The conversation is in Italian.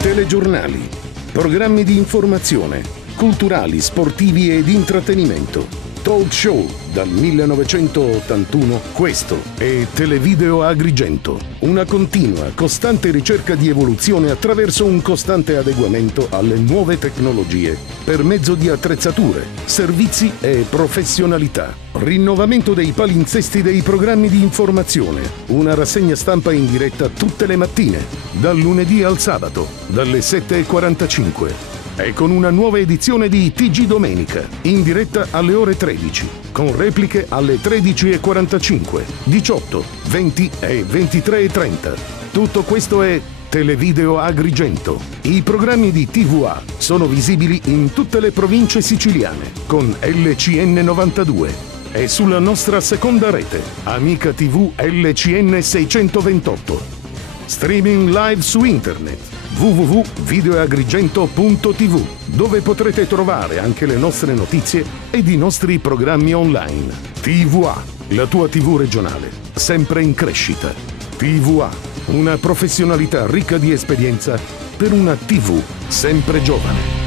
telegiornali, programmi di informazione, culturali, sportivi ed intrattenimento, talk show dal 1981. Questo è Televideo Agrigento, una continua, costante ricerca di evoluzione attraverso un costante adeguamento alle nuove tecnologie per mezzo di attrezzature, servizi e professionalità. Rinnovamento dei palinsesti dei programmi di informazione, una rassegna stampa in diretta tutte le mattine, dal lunedì al sabato, dalle 7:45. E con una nuova edizione di TG Domenica, in diretta alle ore 13, con repliche alle 13:45, 18, 20 e 23:30. Tutto questo è Televideo Agrigento. I programmi di TVA sono visibili in tutte le province siciliane, con LCN 92. E sulla nostra seconda rete, Amica TV LCN 628. Streaming live su internet www.videoagrigento.tv, dove potrete trovare anche le nostre notizie ed i nostri programmi online. TVA, la tua TV regionale, sempre in crescita. TVA, una professionalità ricca di esperienza per una TV sempre giovane.